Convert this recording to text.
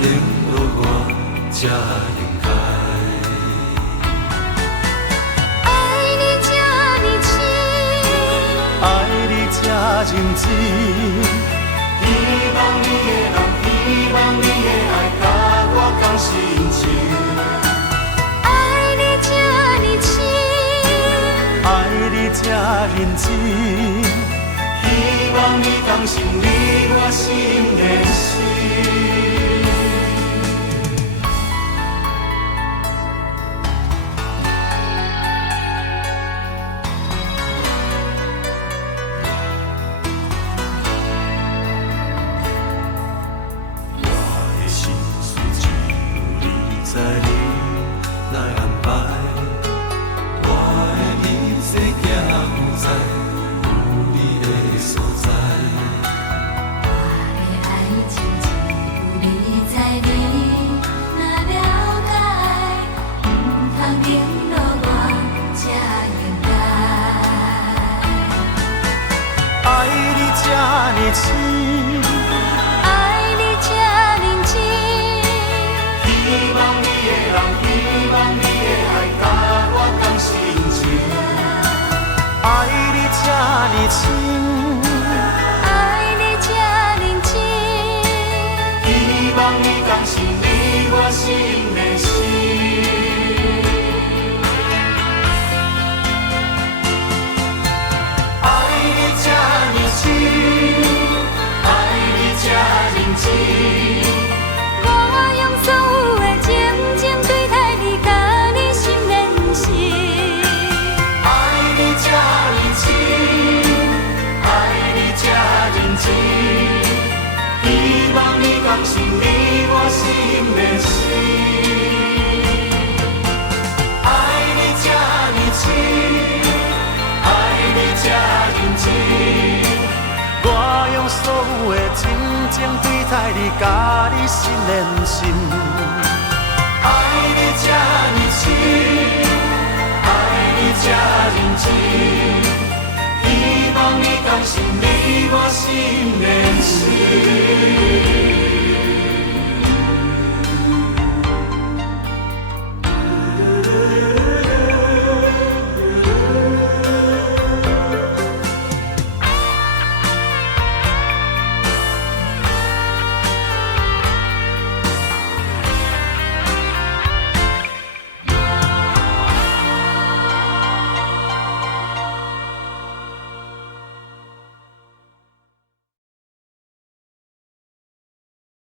联络我才应该。爱你这呢深，爱你这认真，希望你的人，希望你的爱，甲我同心情。爱你这呢深，爱你这认真，希望你同心，你我心连心。在你来安排，我的一世行有在，有你的所在。我的爱情只有你知，你若了解，不通联络我才应该。爱你这呢深，爱你这认真。希望你的人，希望你的爱，甲我同心情。爱你这呢深，爱你这认真，希望你同心，你我心连心。爱你这呢深，爱你这认真。我用所有的情情对待你，甲你心连心。爱你这呢深，爱你这认真，希望你同心，你我心连心。爱你这呢深，爱你这认真，我用所有的真情对待你，甲你心连心。爱你这呢深，爱你这认真，希望你同心，你我心连心。